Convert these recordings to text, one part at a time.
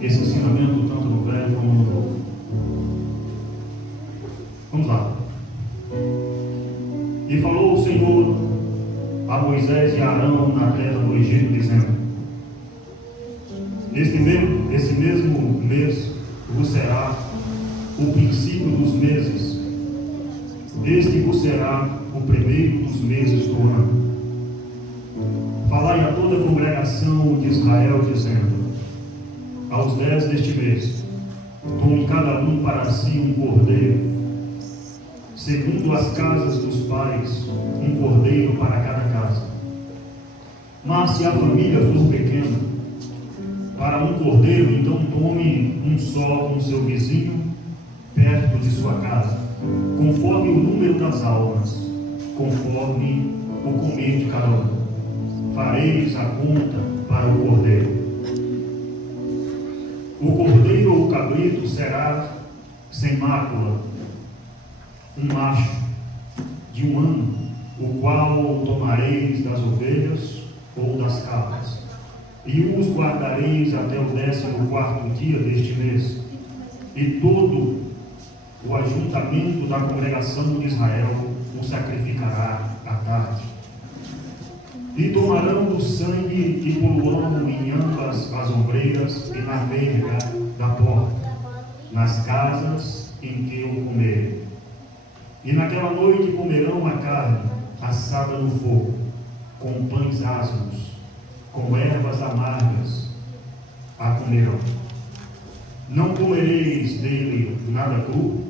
esse ensinamento tanto no Velho como no Novo. Vamos lá. E falou o Senhor a Moisés e a Arão na terra do Egito, dizendo: esse mesmo mês vos será o princípio dos meses, este vos será o primeiro dos meses do ano. Falai a toda a congregação de Israel, dizendo: aos 10 deste mês, tome cada um para si um cordeiro, segundo as casas dos pais, um cordeiro para cada casa. Mas se a família for pequena, para um cordeiro, então tome um só com seu vizinho, perto de sua casa, conforme o número das almas, conforme o comer de cada um. Fareis a conta para o cordeiro. O cordeiro ou o cabrito será sem mácula, um macho de um ano, o qual tomareis das ovelhas ou das cabras, e os guardareis até o 14º dia deste mês, e todo o ajuntamento da congregação de Israel o sacrificará à tarde. E tomarão do sangue e poluão em ambas as ombreiras e na verga da porta, nas casas em que o comerem. E naquela noite comerão a carne assada no fogo, com pães ázimos, com ervas amargas a comerão. Não comereis dele nada cru,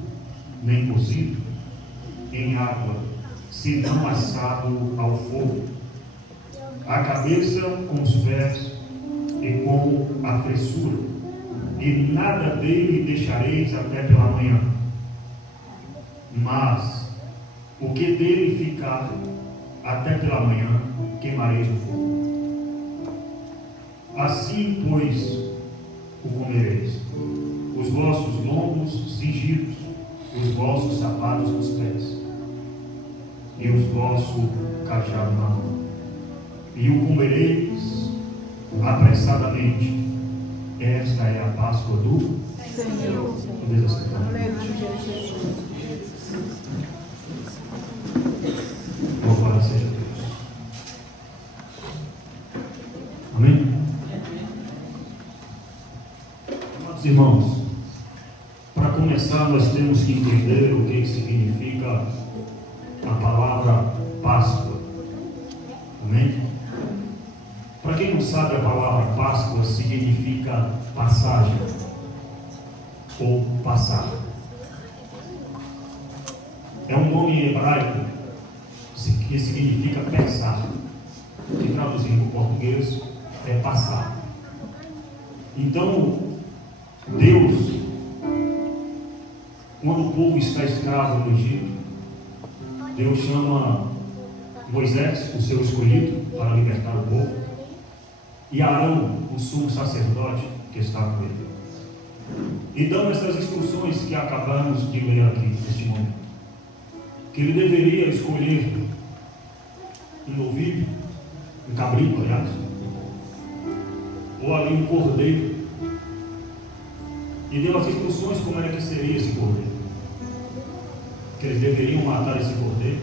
nem cozido em água, senão assado ao fogo. A cabeça com os pés e com a fressura, e nada dele deixareis até pela manhã. Mas o que dele ficar até pela manhã, queimareis no fogo. Assim, pois, o comereis: os vossos lombos cingidos, os vossos sapatos nos pés, e os vossos cajados na mão. E o comereis apressadamente. Esta é a Páscoa do Senhor. Louvado seja Deus. Amém? Amados irmãos, para começar, nós temos que entender o que significa a palavra Páscoa. Amém? Para quem não sabe, a palavra Páscoa significa passagem ou passar. É um nome hebraico que significa pensar, que traduzindo para o português é passar. Então, Deus, quando o povo está escravo no Egito, Deus chama Moisés, o seu escolhido, para libertar o povo, e Arão, o sumo sacerdote, que está com ele. E dão essas instruções que acabamos de ler aqui, neste momento. Que ele deveria escolher um novilho, um cabrito, aliás, ou ali um cordeiro. E deu as instruções como era que seria esse cordeiro. Que eles deveriam matar esse cordeiro,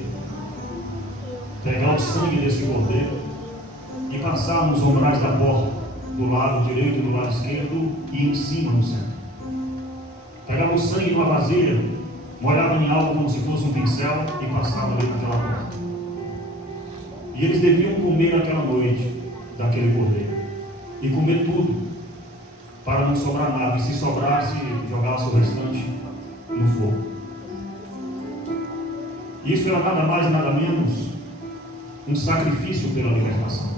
pegar o sangue desse cordeiro e passar nos umbrais da porta, do lado direito e do lado esquerdo, e em cima no centro. Pegava o sangue numa vasilha, molhava em algo como se fosse um pincel e passava ali naquela porta. E eles deviam comer aquela noite daquele cordeiro, e comer tudo, para não sobrar nada, e se sobrasse, jogasse o restante no fogo. Isso era nada mais e nada menos um sacrifício pela libertação.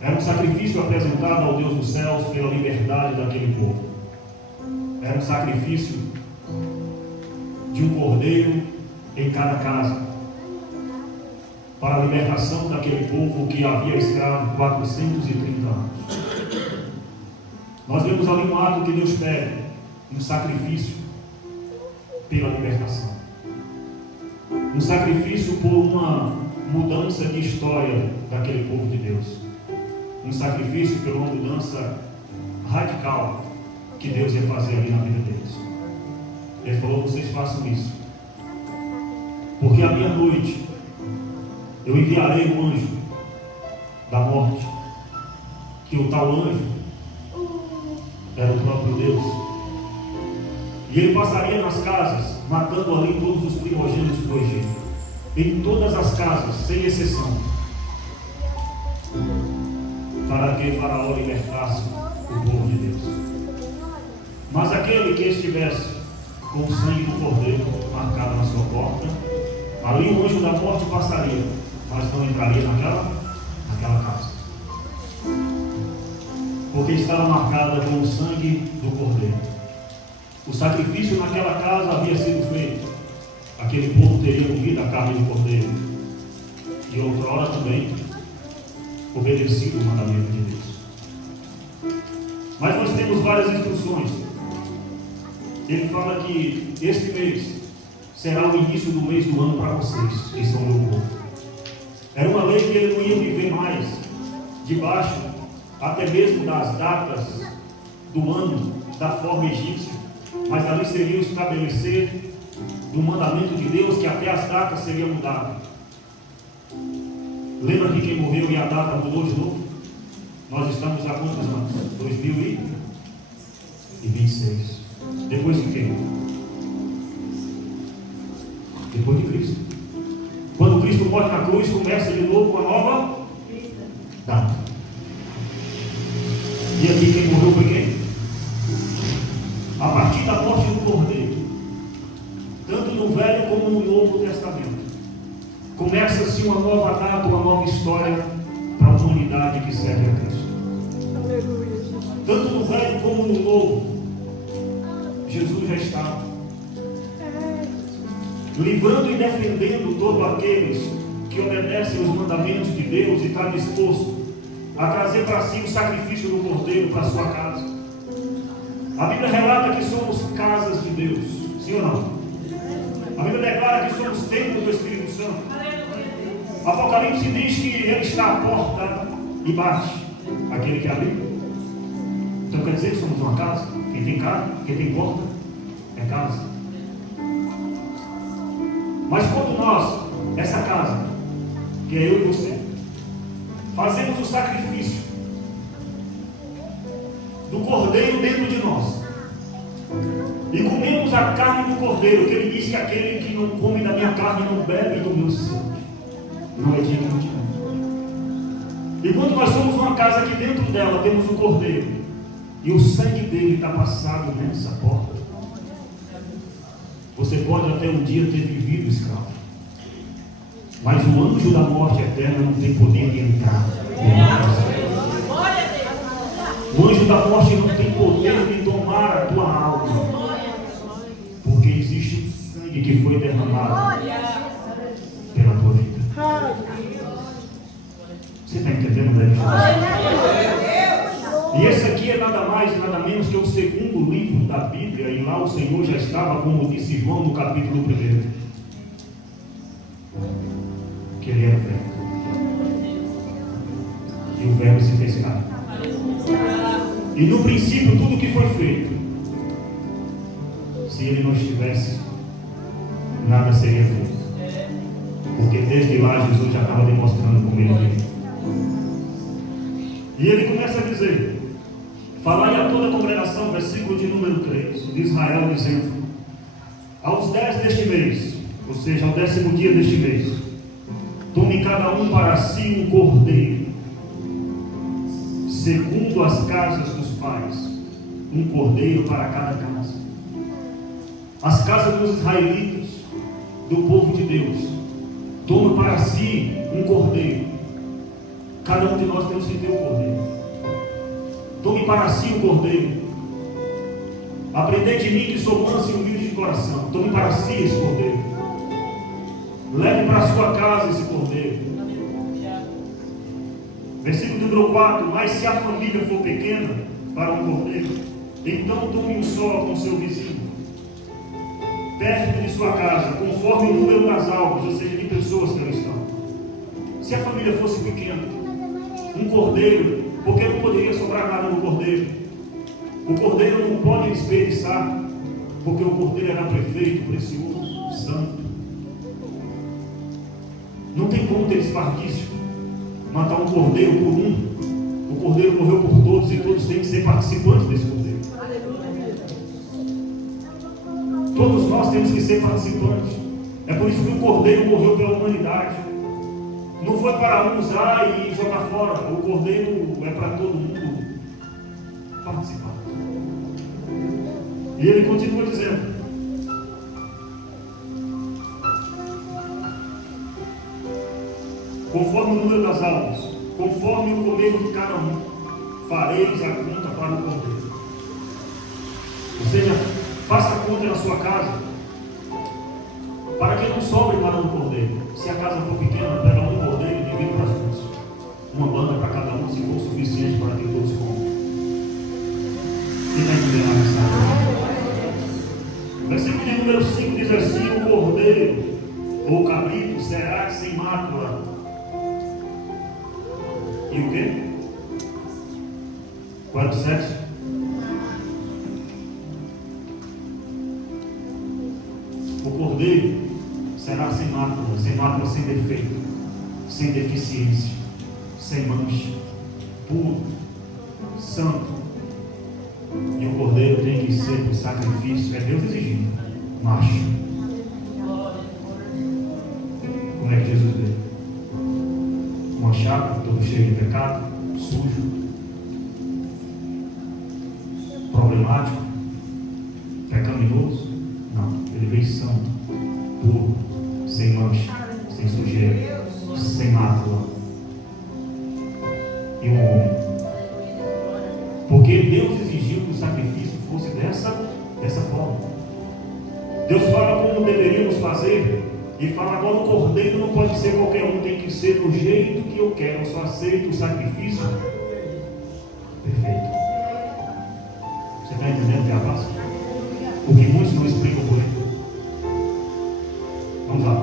Era um sacrifício apresentado ao Deus dos céus pela liberdade daquele povo. Era um sacrifício de um cordeiro em cada casa, para a libertação daquele povo que havia escravo 430 anos. Nós vemos ali um ato que Deus pede, um sacrifício pela libertação. Um sacrifício por uma mudança de história daquele povo de Deus. Um sacrifício por uma mudança radical que Deus ia fazer ali na vida deles. Ele falou: vocês façam isso, porque à meia-noite eu enviarei um anjo da morte, que o tal anjo era o próprio Deus, e ele passaria nas casas, matando ali todos os primogênitos do Egito, em todas as casas, sem exceção, para que Faraó libertasse o povo de Deus. Mas aquele que estivesse com o sangue do cordeiro marcado na sua porta, ali o anjo da morte passaria, mas não entraria naquela casa, porque estava marcada com o sangue do cordeiro. O sacrifício naquela casa havia sido feito. Aquele povo teria comido a carne do cordeiro, e outrora também obedecido o mandamento de Deus. Mas nós temos várias instruções. Ele fala que este mês será o início do mês do ano para vocês, que são meu povo. Era uma lei que ele não ia viver mais debaixo até mesmo das datas do ano da forma egípcia, mas ali seria o estabelecer do mandamento de Deus, que até as datas seriam mudadas. Lembra que quem morreu e a data mudou de novo? Nós estamos há quantos anos? 2026. Depois de quem? Depois de Cristo. Quando Cristo morre na cruz, começa de novo uma nova data. E aqui quem morreu foi quem? A partir da morte do Cordeiro, tanto no Velho como no Novo Testamento, começa-se uma nova data, uma nova história para a humanidade que serve a Cristo. Tanto no Velho como no Novo, Jesus já está livrando e defendendo todos aqueles que obedecem os mandamentos de Deus e está disposto a trazer para si o sacrifício do Cordeiro para a sua casa. A Bíblia relata que somos casas de Deus, sim ou não? A Bíblia declara que somos templo do Espírito Santo. Apocalipse diz que Ele está à porta e bate aquele que abre. Então quer dizer que somos uma casa? Quem tem casa, quem tem porta, é casa. Mas quando nós, essa casa, que é eu e você, fazemos o sacrifício do Cordeiro dentro de nós e comemos a carne do Cordeiro, que Ele disse que aquele que não come da minha carne não bebe do meu sangue, não é digno de mim. E quando nós somos uma casa que dentro dela temos o Cordeiro e o sangue dele está passado nessa porta, você pode até um dia ter vivido escravo, mas o anjo da morte eterna não tem poder de entrar. O anjo da morte não tem poder de tomar a tua alma, porque existe um sangue que foi derramado pela tua vida. Você está entendendo, né? E esse aqui é nada mais e nada menos que o segundo livro da Bíblia, e lá o Senhor já estava, como disse João no capítulo 1, que Ele era o Verbo, e o Verbo se fez carne. E no princípio tudo que foi feito, se Ele não estivesse, nada seria feito, porque desde lá Jesus já estava demonstrando como Ele veio. E Ele começa a dizer: falai a toda a congregação, versículo de número 3, de Israel, dizendo: aos 10 deste mês, ou seja, ao 10º dia deste mês, tome cada um para si um cordeiro, segundo as casas dos pais, um cordeiro para cada casa. As casas dos israelitas, do povo de Deus, tome para si um cordeiro. Cada um de nós temos que ter um cordeiro. Tome para si o cordeiro. Aprendei de mim que sou manso e humilde de coração. Tome para si esse cordeiro. Leve para a sua casa esse cordeiro. Versículo número 4. Mas se a família for pequena para um cordeiro, então tome um só com seu vizinho, perto de sua casa, conforme o número das almas, ou seja, de pessoas que ali estão. Se a família fosse pequena, um cordeiro, porque não poderia sobrar nada no cordeiro, O cordeiro não pode desperdiçar, porque o cordeiro era perfeito, precioso, santo. Não tem como ter desperdício. Matar um cordeiro por um. O cordeiro morreu por todos e todos têm que ser participantes desse cordeiro. Todos nós temos que ser participantes. É por isso que o cordeiro morreu pela humanidade. Não foi para um usar e jogar fora. O cordeiro é para todo mundo participar. E ele continua dizendo: conforme o número das almas, conforme o comer de cada um, fareis a conta para o cordeiro. Ou seja, faça a conta na sua casa, para que não sobre para um cordeiro. Se a casa for pequena, pega um cordeiro e divide para as duas. Uma banda para cada um, se for suficiente para que todos comam. Quem está entendendo a mensagem? Versículo de número 5 diz assim: o cordeiro ou cabrito será sem mácula. E o quê? Qual é o sexo? O cordeiro será sem mácula, sem defeito, sem deficiência, sem mancha, puro, santo. E o cordeiro tem que ser um sacrifício, é Deus exigindo, macho. Como é que Jesus veio? Manchado, todo cheio de pecado, sujo, problemático, pecaminoso? Não, ele veio santo, puro, sem mancha, sem sujeira, sem mácula. E um homem. Porque Deus exigiu que o sacrifício fosse dessa forma. Deus fala como deveríamos fazer. E fala: agora o cordeiro não pode ser qualquer um, tem que ser do jeito que eu quero. Eu só aceito o sacrifício perfeito. Você está entendendo o que é a base? O que muitos não explicam por aí. Vamos lá.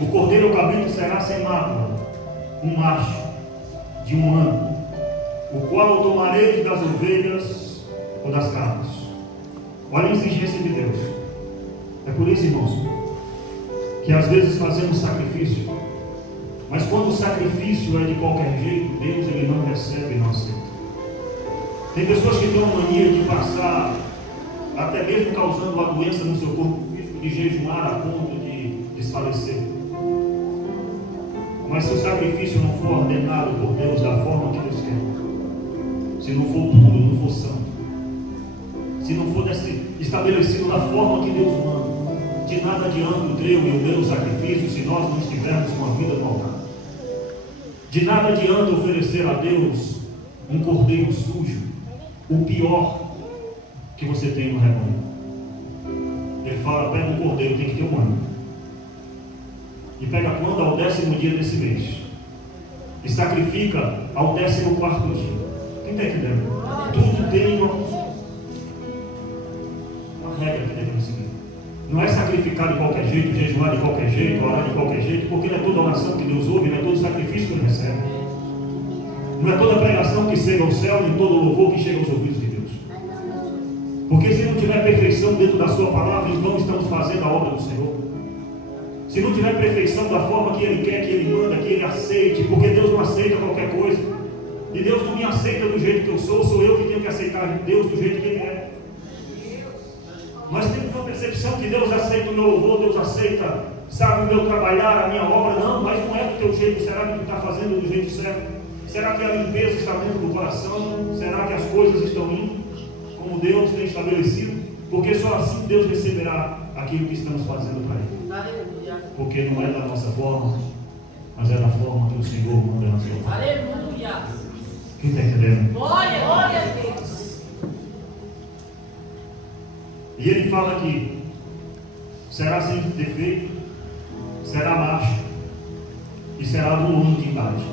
O cordeiro ou cabrito será sem mácula, um macho de 1 ano, o qual tomareis das ovelhas ou das cabras. Olha a exigência de Deus. É por isso, irmãos, que às vezes fazemos sacrifício, mas quando o sacrifício é de qualquer jeito, Deus ele não recebe e não aceita. Tem pessoas que têm uma mania de passar, até mesmo causando uma doença no seu corpo físico, de jejuar a ponto de desfalecer. Mas se o sacrifício não for ordenado por Deus da forma que Deus quer, se não for puro, não for santo, se não for estabelecido da forma que Deus manda, de nada adianta o teu e o meu sacrifício se nós não estivermos com a vida no altar. De nada adianta oferecer a Deus um cordeiro sujo, o pior que você tem no rebanho. Ele fala: pega um cordeiro, tem que ter 1 ano. E pega quando? Ao 10º dia desse mês. E sacrifica ao 14º dia. Quem está entendendo? Tudo tem uma regra que devemos seguir. Não é sacrificar de qualquer jeito, jejuar de qualquer jeito, orar de qualquer jeito, porque não é toda oração que Deus ouve, não é todo sacrifício que Ele recebe. Não é toda pregação que chega ao céu, nem todo louvor que chega aos ouvidos de Deus. Porque se não tiver perfeição dentro da sua palavra, então estamos fazendo a obra do Senhor. Se não tiver perfeição da forma que Ele quer, que Ele manda, que Ele aceite, porque Deus não aceita qualquer coisa. E Deus não me aceita do jeito que eu sou eu que tenho que aceitar Deus do jeito que Ele é. Nós temos uma percepção que Deus aceita o meu louvor, Deus aceita, sabe, o meu trabalhar, a minha obra. Não, mas não é do teu jeito. Será que tu está fazendo do jeito certo? Será que a limpeza está dentro do coração? Será que as coisas estão indo como Deus tem estabelecido? Porque só assim Deus receberá aquilo que estamos fazendo para Ele. Porque não é da nossa forma, mas é da forma que o Senhor manda na sua forma. Aleluia! Quem está entendendo? Glória a Deus! E ele fala que será sem defeito, será macho e será de 1 ano de idade.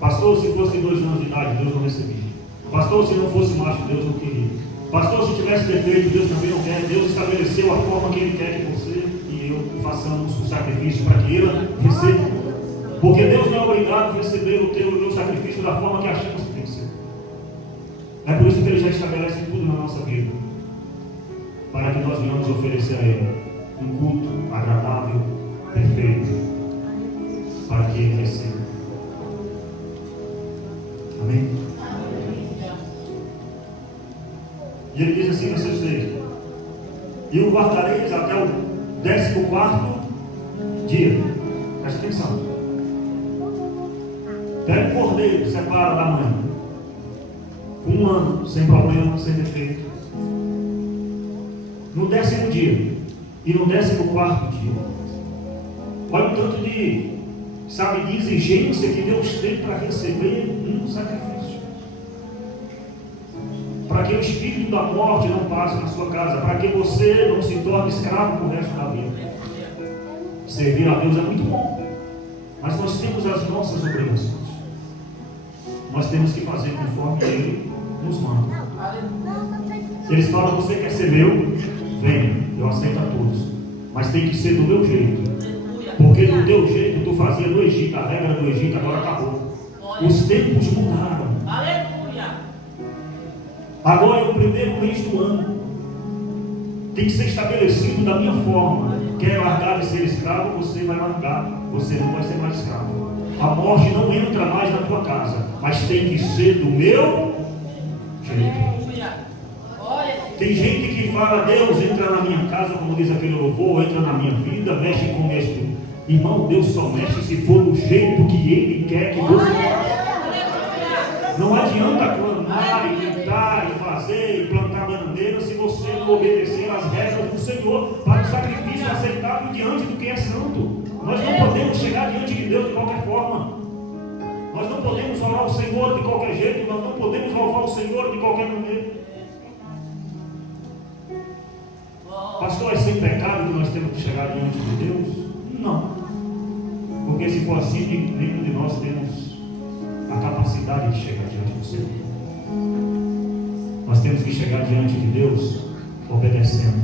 Pastor, se fosse 2 anos de idade, Deus não recebia. Pastor, se não fosse macho, Deus não queria. Pastor, se tivesse defeito, Deus também não quer. Deus estabeleceu a forma que Ele quer que você e eu façamos o sacrifício para que Ele receba. Porque Deus não é obrigado a receber o teu sacrifício da forma que achamos que tem que ser. É por isso que Ele já estabelece tudo na nossa vida, para que nós venhamos oferecer a Ele um culto agradável, perfeito, para que Ele receba. Amém? E Ele diz assim, verso 6: e o guardareis até o 14º dia. Presta atenção. Pega o cordeiro, separa da mãe, com 1 ano, sem problema, sem defeito. No 10º dia e no 14º dia. Olha o tanto de exigência que Deus tem para receber um sacrifício. Para que o espírito da morte não passe na sua casa, para que você não se torne escravo por resto da vida. Servir a Deus é muito bom, mas nós temos as nossas obrigações. Nós temos que fazer conforme Ele nos manda. Eles falam: você quer ser meu? Venha, eu aceito a todos, mas tem que ser do meu jeito, porque do teu jeito tu fazia no Egito, a regra do Egito agora acabou. Os tempos mudaram. Agora é o primeiro mês do ano, tem que ser estabelecido da minha forma. Quer largar de ser escravo? Você vai largar, você não vai ser mais escravo. A morte não entra mais na tua casa, mas tem que ser do meu jeito. Tem gente que fala: Deus entra na minha casa, como diz aquele louvor, entra na minha vida, mexe com o espírito. Irmão, Deus só mexe se for do jeito que Ele quer que você faça. Não adianta clamar e gritar e fazer e plantar bananeira se você não obedecer às regras do Senhor para o sacrifício aceitável diante do que é santo. Nós não podemos chegar diante de Deus de qualquer forma. Nós não podemos orar ao Senhor de qualquer jeito. Nós não podemos louvar o Senhor de qualquer maneira. Pastor, é sem pecado que nós temos que chegar diante de Deus? Não. Porque se for assim, nenhum de nós temos a capacidade de chegar diante do Senhor. Nós temos que chegar diante de Deus obedecendo.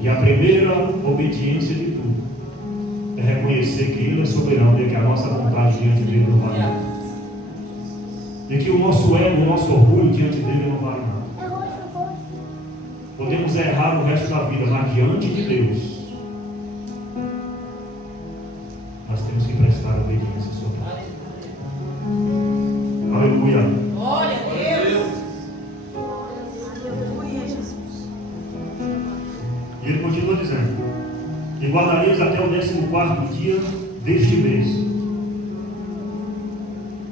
E a primeira obediência de tudo é reconhecer que Ele é soberano e que a nossa vontade diante dele não vale nada. E que o nosso ego, o nosso orgulho diante dele não vale nada. Podemos errar o resto da vida, mas diante de Deus nós temos que prestar obediência sobre Ele. Aleluia. Glória a Deus. E ele continua dizendo: e guardareis até o 14º dia deste mês,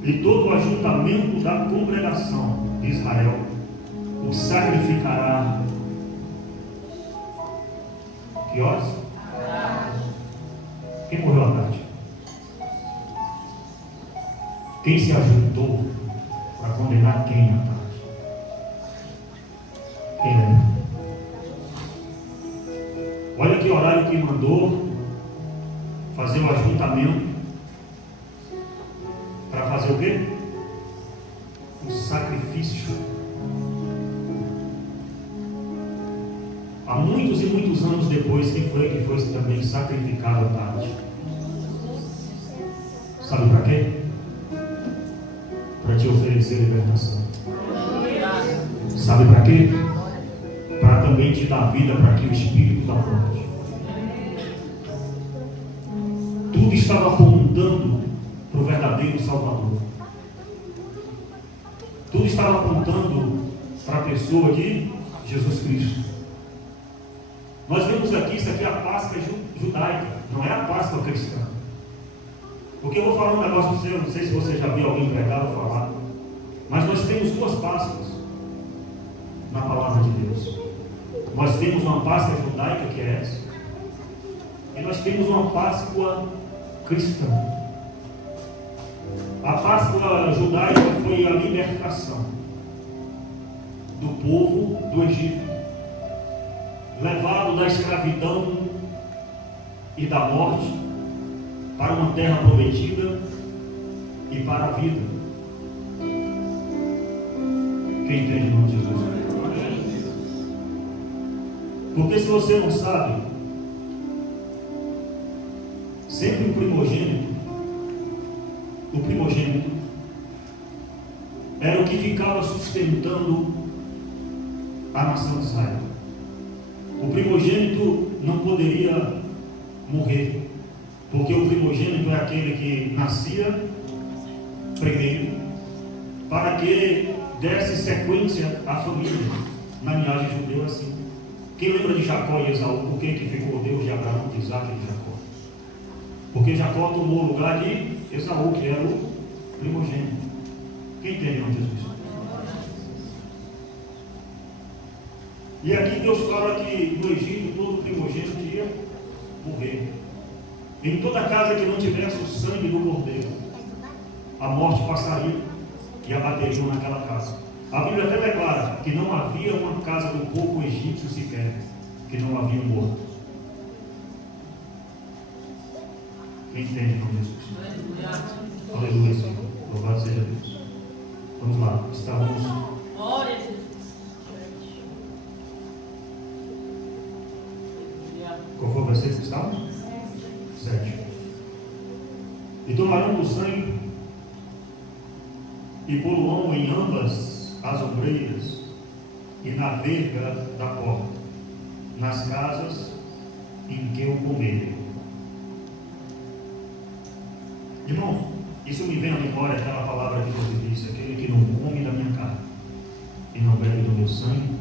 e todo o ajuntamento da congregação de Israel o sacrificará. Que horas? Quem morreu à tarde? Quem se ajuntou para condenar quem à tarde? Quem lembra? Olha que horário que mandou fazer o ajuntamento para fazer o quê? O sacrifício. Há muitos e muitos anos depois, quem foi que foi também sacrificado à tarde? Sabe para quê? Para te oferecer libertação. Sabe para quê? Para também te dar vida para que o espírito da morte. Tudo estava apontando para o verdadeiro Salvador. Tudo estava apontando para a pessoa de Jesus Cristo. Nós vemos aqui, isso aqui é a Páscoa judaica, não é a Páscoa cristã. Porque eu vou falar um negócio para você, eu não sei se você já viu alguém pregar ou falar, mas nós temos duas Páscoas na palavra de Deus. Nós temos uma Páscoa judaica, que é essa, e nós temos uma Páscoa cristã. A Páscoa judaica foi a libertação do povo do Egito, levado da escravidão e da morte para uma terra prometida e para a vida. Quem entende o nome de Jesus? Porque se você não sabe, sempre o primogênito era o que ficava sustentando a nação de Israel. O primogênito não poderia morrer, porque o primogênito é aquele que nascia primeiro, para que desse sequência à família, na linhagem judeu assim. Quem lembra de Jacó e Esaú? Por que ficou Deus de Abraão, de Isaac e de Jacó? Porque Jacó tomou o lugar de Esaú, que era o primogênito. Quem entende onde Jesus? E aqui Deus fala que no Egito todo primogênito ia morrer. Em toda casa que não tivesse o sangue do cordeiro, a morte passaria e abateria naquela casa. A Bíblia até declara que não havia uma casa do povo egípcio sequer que não havia morto. Quem entende com Jesus? Aleluia, Senhor. Louvado seja Deus. Vamos lá. Estamos. Glória a Jesus. Qual foi o versículo que estamos? 7. E tomarão do sangue e poluão em ambas as ombreiras e na verga da porta, nas casas em que o comerem. Irmão, isso me vem à memória aquela palavra que Jesus disse: aquele que não come da minha carne e não bebe do meu sangue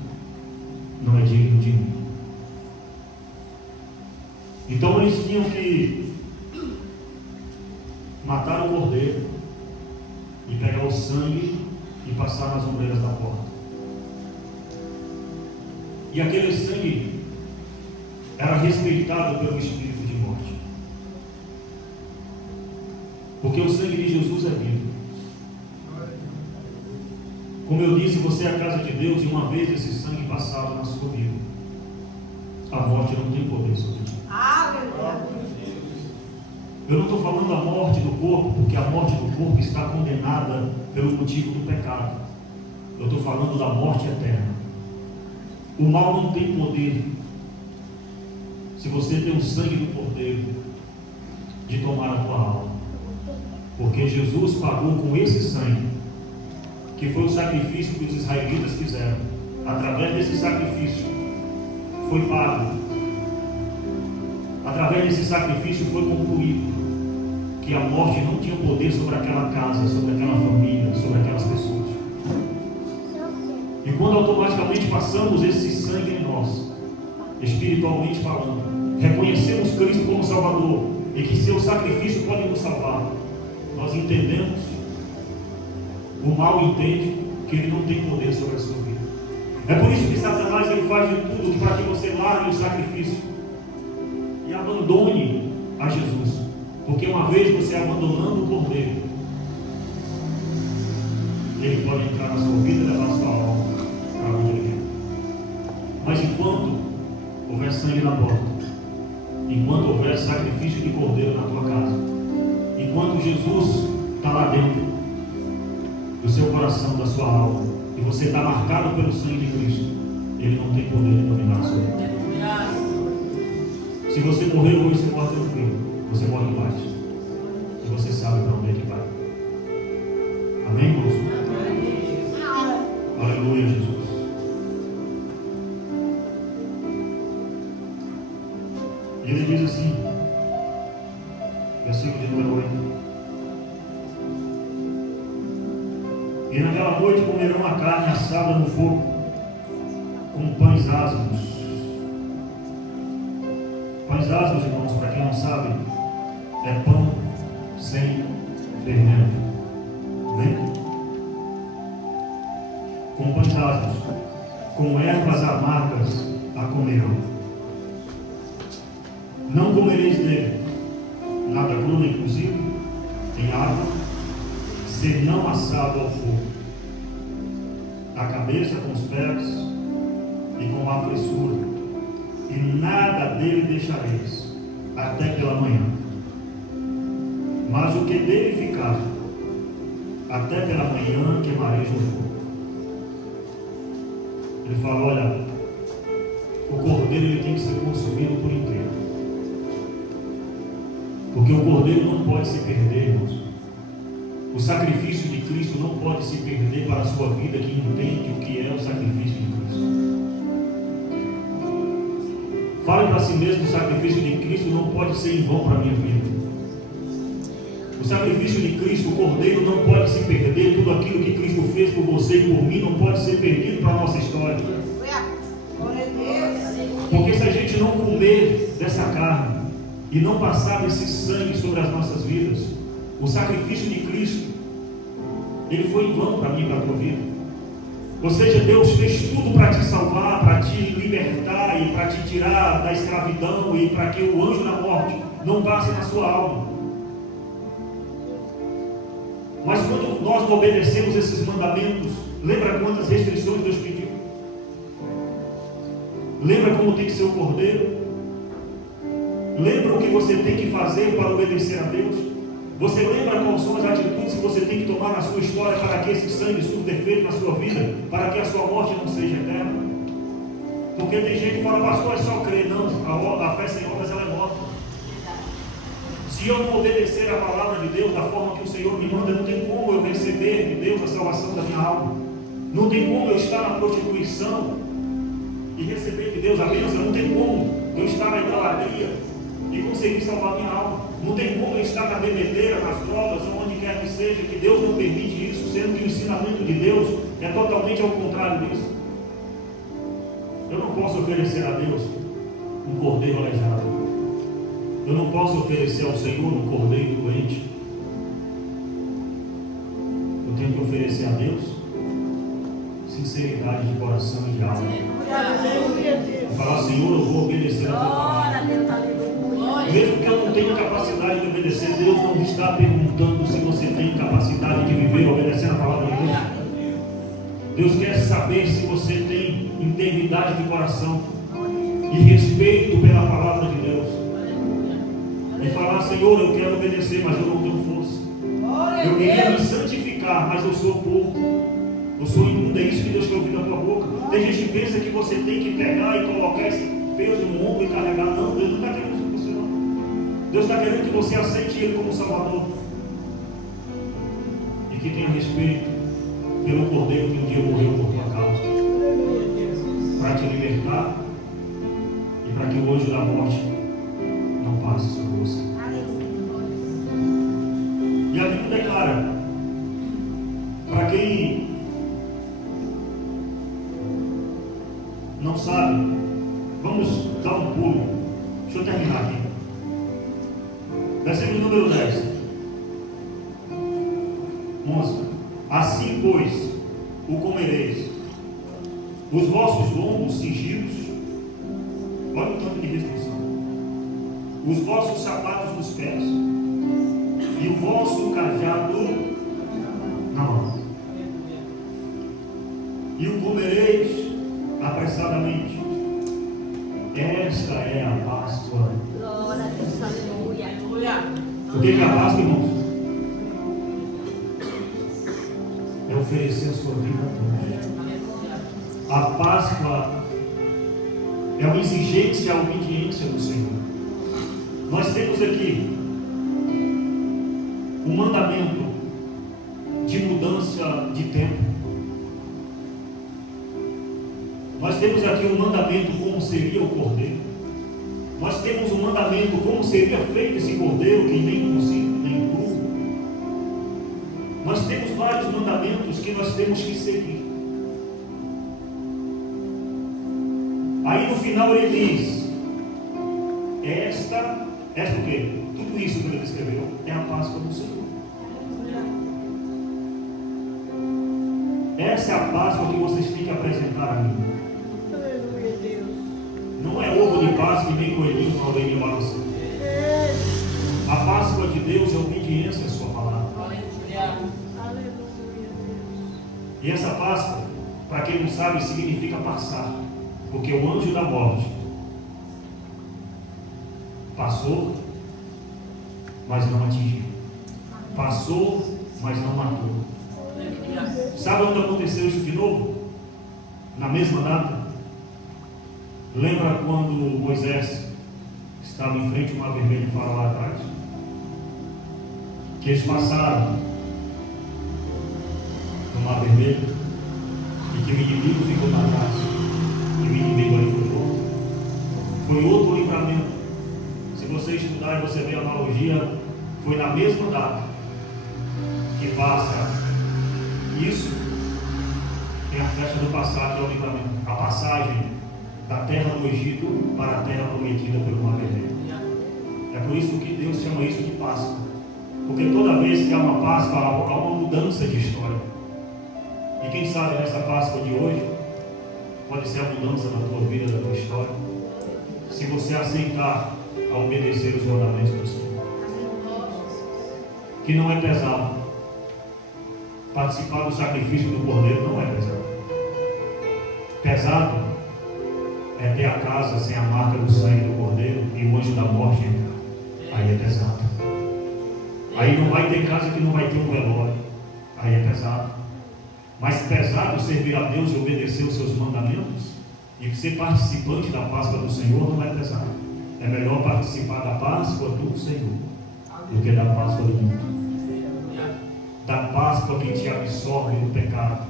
não é digno de mim. Então eles tinham que matar o cordeiro e pegar o sangue e passar nas ombreiras da porta. E aquele sangue era respeitado pelo espírito de morte, porque o sangue de Jesus é vida. Como eu disse, você é a casa de Deus, e uma vez esse sangue passado na sua vida, a morte não tem poder sobre ti. Eu não estou falando da morte do corpo, porque a morte do corpo está condenada pelo motivo do pecado. Eu estou falando da morte eterna. O mal não tem poder, se você tem o sangue do cordeiro, de tomar a tua alma, porque Jesus pagou com esse sangue, que foi o sacrifício que os israelitas fizeram. Através desse sacrifício foi pago. Através desse sacrifício foi concluído que a morte não tinha poder sobre aquela casa, sobre aquela família, sobre aquelas pessoas. E quando automaticamente passamos esse sangue em nós, espiritualmente falando, reconhecemos Cristo como Salvador e que seu sacrifício pode nos salvar, nós entendemos, o mal entende que ele não tem poder sobre a sua vida. É por isso que Satanás ele faz de tudo para que você largue o sacrifício e abandone a Jesus, porque uma vez você abandonando o cordeiro, ele pode entrar na sua vida e levar a sua alma para onde ele quer. Mas enquanto houver sangue na porta, enquanto houver sacrifício de cordeiro na tua casa, enquanto Jesus está lá dentro do seu coração, da sua alma, e você está marcado pelo sangue de Cristo, ele não tem poder de dominar a sua vida. Se você morrer hoje, você morre tranquilo, você morre em paz, e você sabe para onde é que vai. Amém, irmãos? Aleluia, Jesus. E ele diz assim, versículo de número 8: e naquela noite comerão a carne assada no fogo, com pães ázimos. Pães ázimos, irmãos, para quem não sabe, é pão sem fermento. Bem? Com pães ázimos, com ervas amargas a comerão. Não comereis dele nada cru nem cozido em água, senão assado ao fogo, a cabeça com os pés e com a fressura, e nada dele deixareis até pela manhã. Mas o que dele ficar até pela manhã queimareis no fogo. Ele fala: olha, o cordeiro ele tem que ser consumido por inteiro. Porque o Cordeiro não pode se perder, irmãos. O sacrifício de Cristo não pode se perder para a sua vida que entende o que é o sacrifício de Cristo. Fale para si mesmo: o sacrifício de Cristo não pode ser em vão para a minha vida. O sacrifício de Cristo, o Cordeiro, não pode se perder. Tudo aquilo que Cristo fez por você e por mim não pode ser perdido para a nossa história. Porque se a gente não comer dessa carne e não passar esse sangue sobre as nossas vidas, o sacrifício de Cristo, ele foi em vão para mim e para a tua vida. Ou seja, Deus fez tudo para te salvar, para te libertar e para te tirar da escravidão e para que o anjo da morte não passe na sua alma. Mas quando nós não obedecemos esses mandamentos, lembra quantas restrições Deus pediu? Lembra como tem que ser o cordeiro? Lembra o que você tem que fazer para obedecer a Deus? Você lembra quais são as atitudes que você tem que tomar na sua história para que esse sangue surta efeito na sua vida, para que a sua morte não seja eterna? Porque tem gente que fala: pastor, é só crer. Não, a fé sem obras ela é morta. Se eu não obedecer a palavra de Deus da forma que o Senhor me manda, não tem como eu receber de Deus a salvação da minha alma. Não tem como eu estar na prostituição e receber de Deus a bênção. Não tem como eu estar na idolatria e conseguir salvar minha alma. Não tem como eu estar na bebedeira, nas drogas, ou onde quer que seja, que Deus não permite isso, sendo que o ensinamento de Deus é totalmente ao contrário disso. Eu não posso oferecer a Deus um cordeiro aleijado. Eu não posso oferecer ao Senhor um cordeiro doente. Eu tenho que oferecer a Deus sinceridade de coração e de alma. E falar: Senhor, eu vou obedecer a tua palavra. Mesmo que eu não tenha capacidade de obedecer, Deus não está perguntando se você tem capacidade de viver obedecendo a palavra de Deus. Deus quer saber se você tem integridade de coração e respeito pela palavra de Deus. E falar: Senhor, eu quero obedecer, mas eu não tenho força. Eu queria me santificar, mas eu sou pouco. Eu sou imundo. É isso que Deus quer ouvir da tua boca. Tem gente que pensa que você tem que pegar e colocar esse peso no ombro e carregar. Não, Deus não está querendo isso de você, não. Deus está querendo que você aceite Ele como Salvador e que tenha respeito pelo Cordeiro que um dia morreu por tua causa, para te libertar e para que o anjo da morte não passe sobre você. E a Bíblia declara: para quem não sabe, vamos dar um pulo. Deixa eu terminar aqui. Versículo número 10. 11. Assim, pois, o comereis, os vossos lombos cingidos, olha o tanto de restrição, os vossos sapatos dos pés, e o vosso cajado na mão, e o comereis apressadamente. Esta é a Páscoa. Glória a Deus, aleluia. O que é a Páscoa, irmãos? É oferecer a sua vida a Deus. A Páscoa é uma exigência, a obediência do Senhor. Nós temos aqui um mandamento de mudança de tempo. Nós temos aqui um mandamento como seria o cordeiro. Nós temos um mandamento como seria feito esse cordeiro, que nem cozido, nem cru. Nós temos vários mandamentos que nós temos que seguir. Aí no final ele diz: esta o quê? Tudo isso que ele descreveu é a Páscoa do Senhor. Essa é a Páscoa que vocês têm que apresentar a mim. Não é ovo de Páscoa e nem coelhinho para alguém levar você. A Páscoa de Deus é obediência à sua palavra. E essa Páscoa, para quem não sabe, significa passar. Porque o anjo da morte passou, mas não atingiu. Passou, mas não matou. Sabe onde aconteceu isso de novo? Na mesma data. Lembra quando Moisés estava em frente ao Mar Vermelho e Faraó lá atrás? que eles passaram no Mar Vermelho e que o inimigo ficou para trás e o inimigo ali foi pronto. Foi outro livramento. Se você estudar e você ver a analogia, foi na mesma data que passa isso. Tem a festa do passado, que é o livramento, a passagem da terra do Egito para a terra prometida pelo Mar Vermelho. É por isso que Deus chama isso de Páscoa, porque toda vez que há uma Páscoa, há uma mudança de história. E quem sabe nessa Páscoa de hoje pode ser a mudança da tua vida, da tua história, se você aceitar a obedecer os mandamentos do Senhor. Que não é pesado. Participar do sacrifício do Cordeiro não é pesado. Pesado é ter a casa sem a marca do sangue do Cordeiro e o anjo da morte entrar. Aí é pesado. Aí não vai ter casa que não vai ter um velório. Aí é pesado. Mas pesado servir a Deus e obedecer os seus mandamentos e ser participante da Páscoa do Senhor não é pesado. É melhor participar da Páscoa do Senhor do que da Páscoa do mundo. Da Páscoa que te absorve do pecado.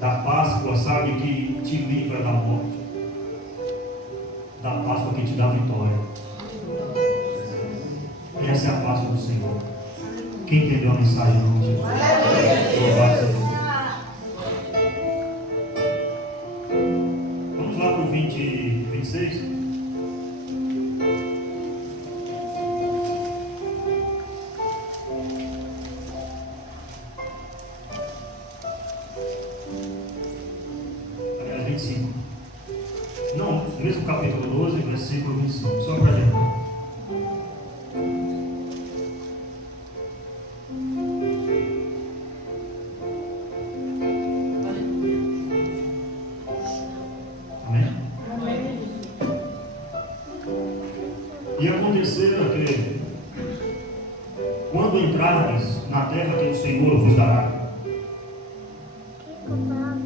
Da Páscoa, sabe, que te livra da morte. Da Páscoa que te dá vitória. Essa é a Páscoa do Senhor. Quem entendeu a mensagem não Jesus? Louvado seja Deus. Vamos lá para o 26. Aliás, 25. Não, mesmo capítulo 12, versículo 25. Só para gente. E aconteceu que, quando entrares na terra que o Senhor vos dará,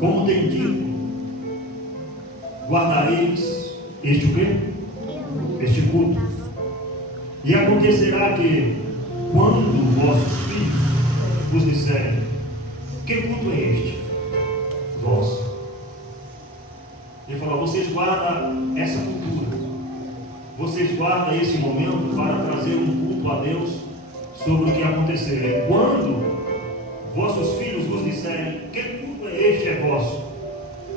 como tem dito, guardareis este o quê? Este culto. E acontecerá que, quando vossos filhos vos disserem: que culto é este? Vosso. Ele falou: vocês guardam essa cultura. Vocês guardam esse momento para trazer um culto a Deus sobre o que acontecer. Quando vossos filhos vos disserem: que culto é este? É vosso.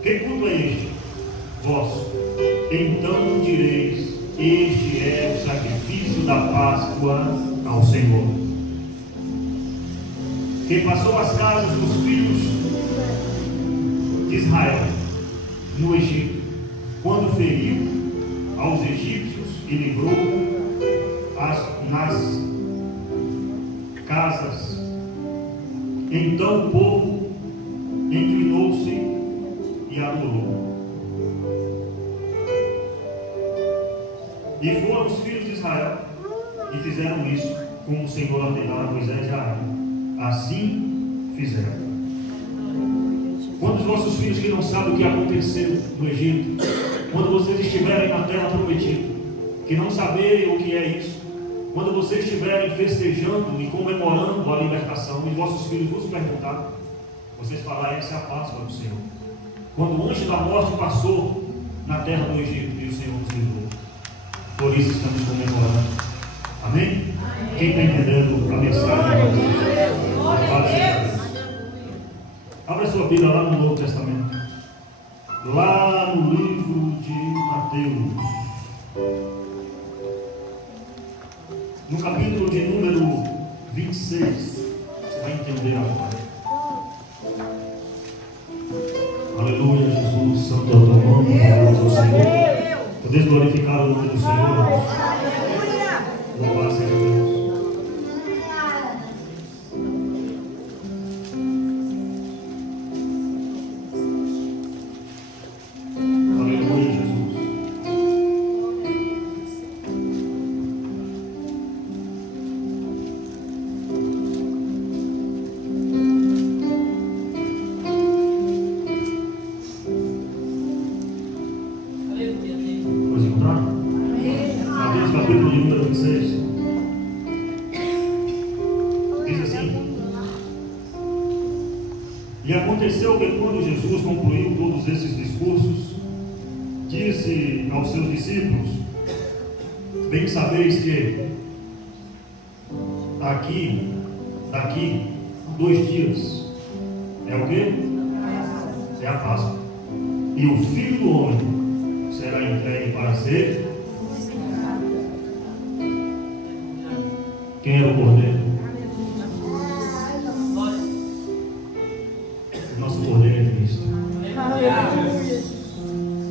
Que culto é este? Vosso. Então direis: este é o sacrifício da Páscoa ao Senhor, que passou as casas dos filhos de Israel no Egito, quando feriu aos egípcios e livrou nas casas. Então o povo inclinou-se e adorou. E foram os filhos de Israel e fizeram isso, como o Senhor ordenara a Moisés e a Arão. Assim fizeram. Quando os vossos filhos que não sabem o que aconteceu no Egito, quando vocês estiverem na terra prometida, que não saberem o que é isso, quando vocês estiverem festejando e comemorando a libertação, e vossos filhos vos perguntarem, vocês falarem: essa é a Páscoa do Senhor. Quando o anjo da morte passou na terra do Egito e o Senhor nos livrou. Por isso estamos comemorando. Amém? Amém. Quem está entendendo a mensagem? Abra sua Bíblia lá no Novo Testamento. Lá no livro de Mateus. No capítulo de número 26. Você vai entender agora. Aleluia, Jesus, santo é o teu nome, glória ao Senhor. Podeis glorificar o nome do Senhor. Louvado seja Deus. Aleluia, Jesus. Pode encontrar? Mateus capítulo de número 26. E aconteceu que quando Jesus concluiu todos esses discursos, disse aos seus discípulos: bem sabeis que daqui 2 dias é o quê? É a Páscoa. E o Filho do Homem será entregue para ser. Quem era o Cordeiro? O nosso Cordeiro é Cristo.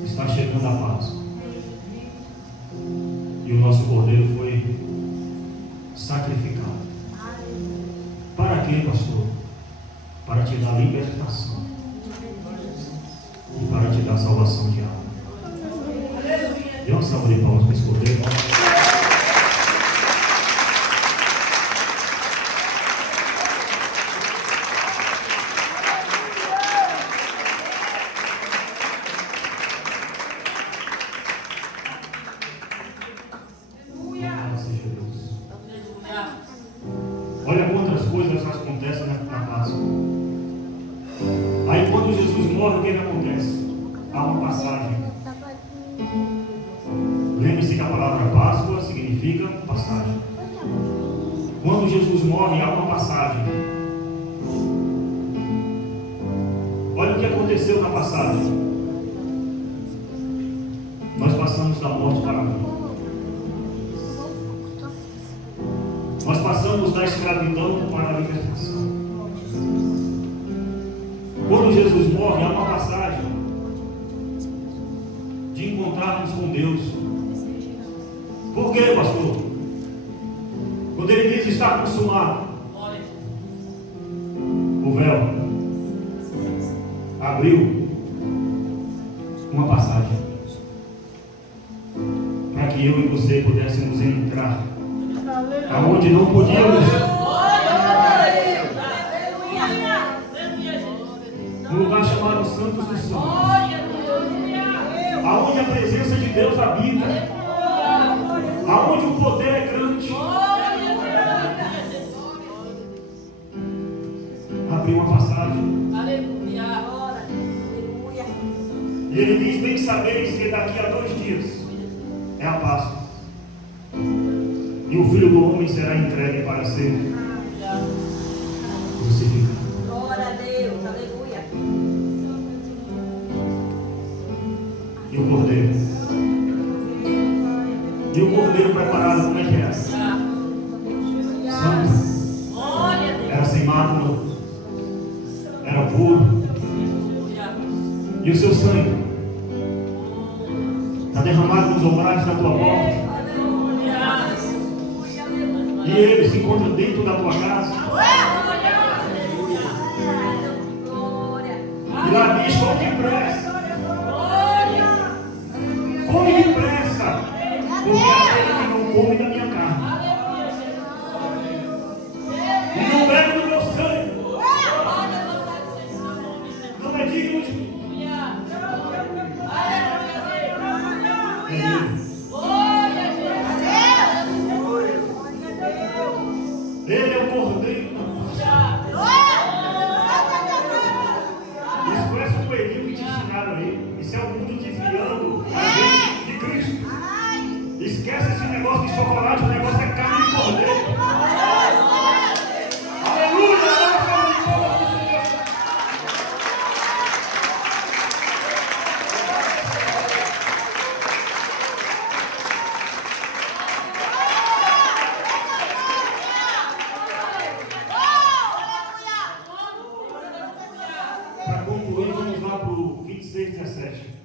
Está chegando a Páscoa. E o nosso Cordeiro foi sacrificado. Para quê, pastor? Para te dar libertação e para te dar salvação de alma. Dê uma salva de palmas para esse Cordeiro. Olha quantas coisas acontecem na Páscoa. Aí quando Jesus morre, o que acontece? Há uma passagem. Lembre-se que a palavra Páscoa significa passagem. Quando Jesus morre, há uma passagem. Olha o que aconteceu na passagem. Nós passamos da morte para a vida. Nós passamos da escravidão para a libertação. Quando Jesus morre, há uma passagem de encontrarmos com Deus. Por quê, pastor? Quando ele diz está consumado, o véu abriu uma passagem para que eu e você pudéssemos entrar aonde não podíamos. No lugar chamado Santos dos Santos, aonde a presença de Deus habita, aonde o poder é grande. Abriu uma passagem. E ele diz: bem sabeis que daqui a 2 dias é a Páscoa. E o Filho do Homem será entregue para ser crucificado. Glória a Deus, aleluia. E o Cordeiro? E o Cordeiro preparado, como é que era? Santo. Era sem mácula. Era puro. E o seu sangue está derramado nos umbrais da tua porta. E ele se encontra dentro da tua casa. E lá diz: come depressa. Come depressa. Porque aquele que não come da minha carne e não bebe do meu sangue não é digno de mim. Ele é o Cordeiro. Expressa o perigo que te ensinaram aí. Isso é o mundo desviando a gente de Cristo. Esquece esse negócio de chocolate, o negócio é carne de cordeiro. Aleluia! Para concluir, vamos lá para o 26:17.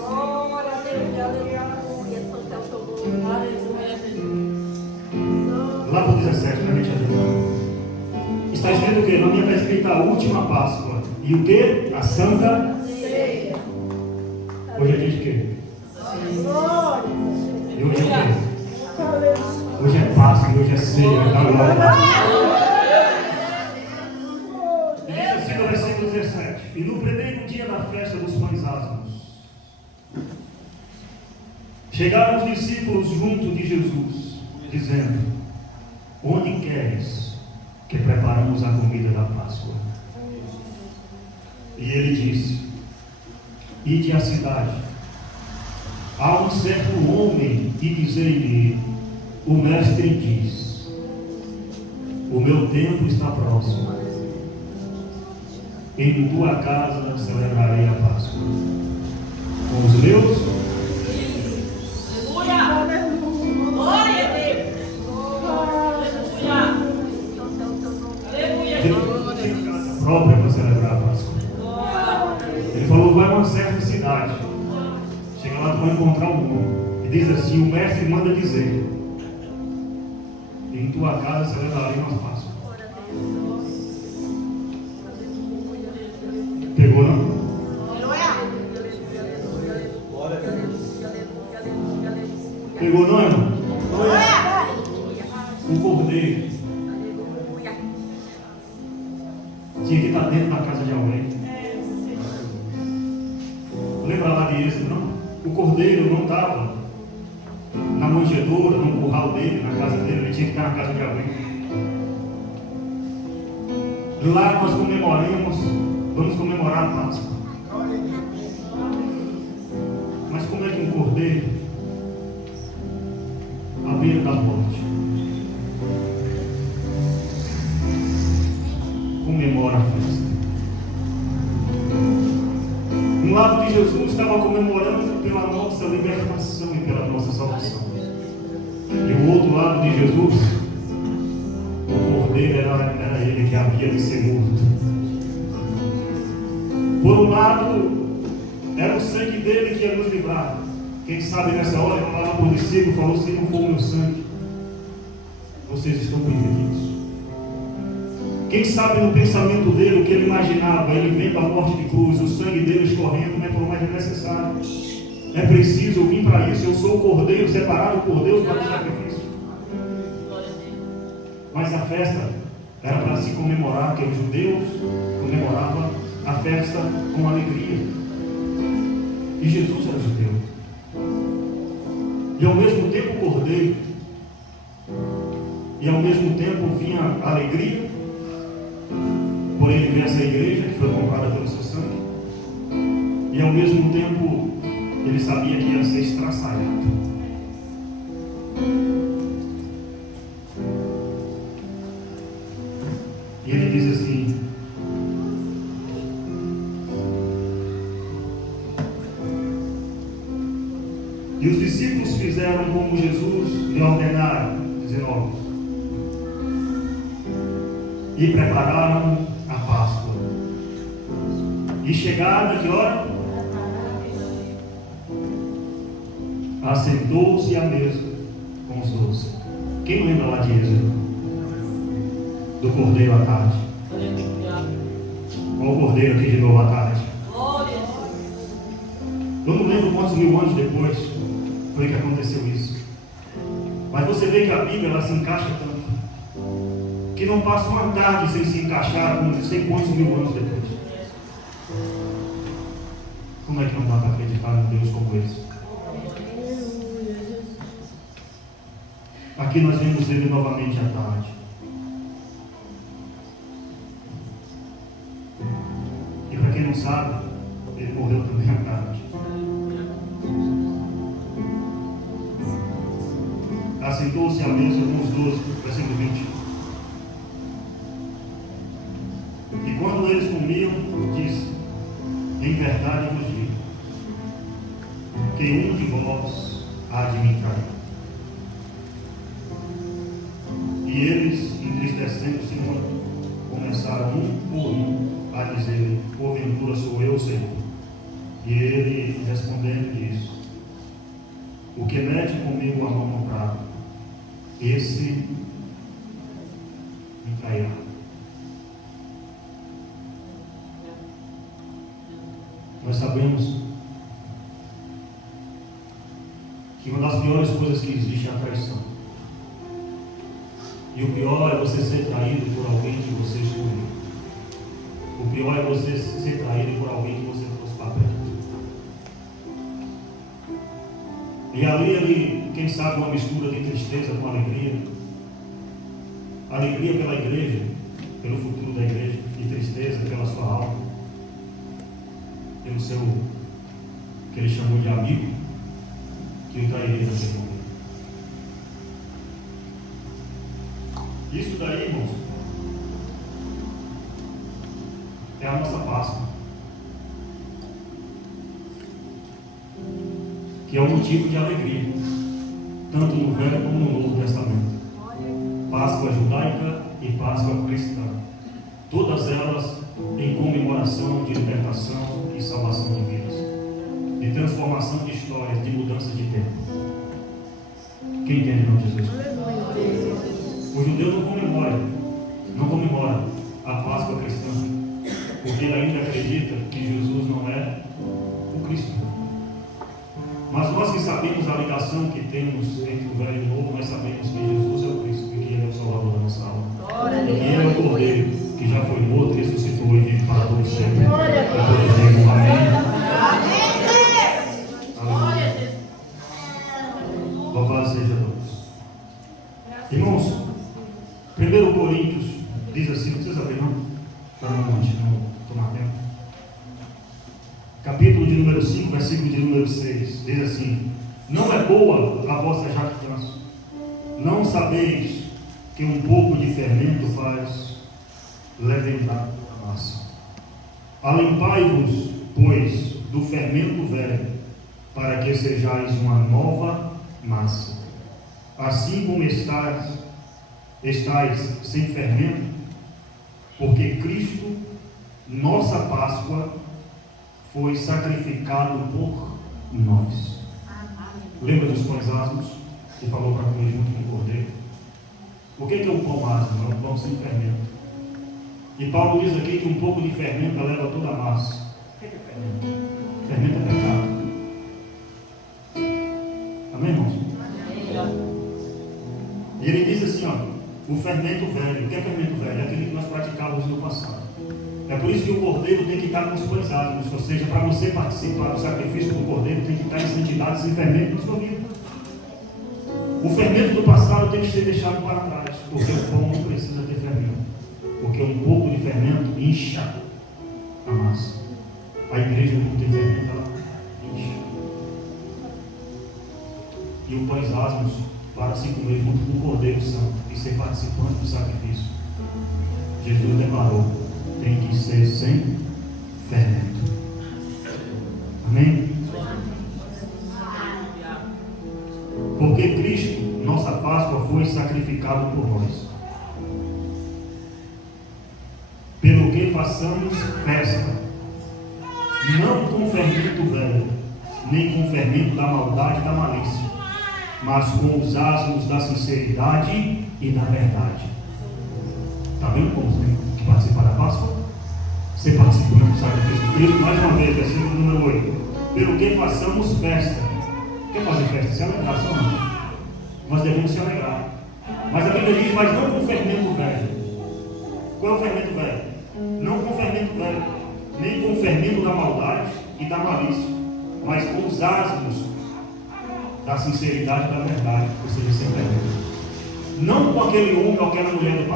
Glória a Deus, aleluia. Santo é o teu nome. Lá para o 17, para a gente ajudar. Está escrito o quê? Na minha está escrito a última Páscoa. E o quê? A Santa Ceia. Hoje é dia de quê? E hoje é o quê? Hoje é Páscoa e hoje é ceia. E diz assim no versículo 17: e no primeiro dia da festa dos pães asmos, chegaram os discípulos junto de Jesus, dizendo: onde quer preparamos a comida da Páscoa. E ele disse: ide à cidade, há um certo homem, e dizei-lhe: o mestre diz, o meu tempo está próximo, em tua casa celebrarei a Páscoa com os meus. Própria para celebrar a Páscoa. Ele falou: vai a uma certa cidade, chega lá, tu vai encontrar um homem, e diz assim: o mestre manda dizer, em tua casa celebrarei a Páscoa. Pegou, não? Pegou, não, irmão? O cordeiro tinha que estar dentro da casa de alguém. Lembra lá de Êxodo, não? O cordeiro não estava na manjedoura, no curral dele, na casa dele, ele tinha que estar na casa de alguém. Lá nós vamos comemorar a Páscoa. Mas como é que um cordeiro, à beira da morte, comemora a festa? Um lado de Jesus estava comemorando pela nossa libertação e pela nossa salvação, e o outro lado de Jesus, o cordeiro era ele que havia de ser morto. Por um lado, era o sangue dele que ia nos livrar. Quem sabe nessa hora, ele falava por discípulo, falou: se não for o meu sangue, vocês estão perdidos. Quem sabe no pensamento dele, o que ele imaginava, ele vendo a morte de cruz, o sangue dele escorrendo, mas falou: mas é necessário, é preciso vir para isso. Eu sou o cordeiro separado por Deus para o sacrifício. Mas a festa era para se comemorar, que os judeus comemoravam a festa com alegria. E Jesus era judeu. E ao mesmo tempo cordeiro, e ao mesmo tempo vinha a alegria, por ele ver essa igreja que foi comprada pelo seu sangue, e ao mesmo tempo ele sabia que ia ser estraçalhado. E ele diz assim: e os discípulos fizeram como Jesus lhe ordenara, 19, e prepararam a Páscoa. E chegada que hora? Assentou-se à mesa com os 12. Quem lembra lá de Êxodo? Do cordeiro à tarde. Qual o cordeiro aqui de novo à tarde? Eu não lembro quantos mil anos depois foi que aconteceu isso. Mas você vê que a Bíblia ela se encaixa tanto, que não passa uma tarde sem se encaixar, não sei quantos mil anos depois. Como é que não dá para acreditar num Deus como esse? Aqui nós vemos ele novamente à tarde. E para quem não sabe, ele morreu também à tarde. Assentou-se à mesa com os 12, versículo 20. E quando eles comiam, disse: em verdade vos digo, que um de vós há de me trair. E eles, entristecendo-se muito, começaram um por um a dizer: porventura sou eu, Senhor? E ele, respondendo, diz: o que mete comigo a mão no prato, esse me trairá. Nós sabemos que uma das piores coisas que existe é a traição. E o pior é você ser traído por alguém que você escolheu. O pior é você ser traído por alguém que você trouxe para perto. E ali, quem sabe, uma mistura de tristeza com alegria. Alegria pela igreja, pelo futuro da igreja, e tristeza pela sua alma, pelo seu, que ele chamou de amigo, que o trairia naquele momento. Isso daí, irmãos, é a nossa Páscoa, que é um motivo de alegria, tanto no Velho como no Novo Testamento. Páscoa judaica e Páscoa cristã, todas elas em comemoração de libertação e salvação de vidas, de transformação de histórias, de mudança de tempo. Quem entende o nome de Jesus? O judeu não comemora a Páscoa cristã, porque ele ainda acredita que Jesus não é o Cristo. Mas nós que sabemos a ligação que temos entre o velho e o novo, nós sabemos que Jesus é o Cristo e que Ele é o Salvador da nossa alma. E que Ele é o Cordeiro que já foi morto, ressuscitou e vive para todos sempre. Amém. Louvado seja Deus. Irmãos, 1 Coríntios diz assim, não precisa abrir não, para não tomar tempo. Capítulo de número 5, versículo de número 6, diz assim: não é boa a vossa jactância, não sabeis que um pouco de fermento faz levedar a massa. Alimpai-vos, pois, do fermento velho, para que sejais uma nova massa, assim como estáis sem fermento, porque Cristo, nossa Páscoa, foi sacrificado por nós. Lembra dos pães asmos que falou para comer junto com o cordeiro? O que é um pão asmo? É um pão sem fermento. E Paulo diz aqui que um pouco de fermento leva toda a massa. O que é fermento? Fermento é pecado. Amém, irmãos? E ele diz assim, ó, o fermento velho. O que é fermento velho? É aquele que nós praticávamos no passado. É por isso que o cordeiro tem que estar com os pães asmos, ou seja, para você participar do sacrifício do cordeiro, tem que estar em santidade, sem fermento na sua vida. O fermento do passado tem que ser deixado para trás, porque o pão não precisa ter fermento, porque um pouco de fermento incha a massa. A igreja não tem fermento, ela incha. E o pães asmos para se comer junto com o cordeiro santo e ser participante do sacrifício. Jesus declarou: tem que ser sem fermento. Amém? Porque Cristo, nossa Páscoa, foi sacrificado por nós. Pelo que façamos festa, não com fermento velho, nem com fermento da maldade e da malícia, mas com os asmos da sinceridade e da verdade. Está vendo como você tem que participar da Páscoa? Você participando do sacrifício de Cristo, mais uma vez, versículo número 8. Pelo que façamos festa. Quer fazer festa? Se alegrar, só não. Nós devemos se alegrar. Mas a Bíblia diz, mas não com fermento velho. Qual é o fermento velho? Não com fermento velho, nem com fermento da maldade e da malícia, mas com os asmos da sinceridade e da verdade, ou seja, sem fermento. Não com aquele homem ou aquela mulher do passado.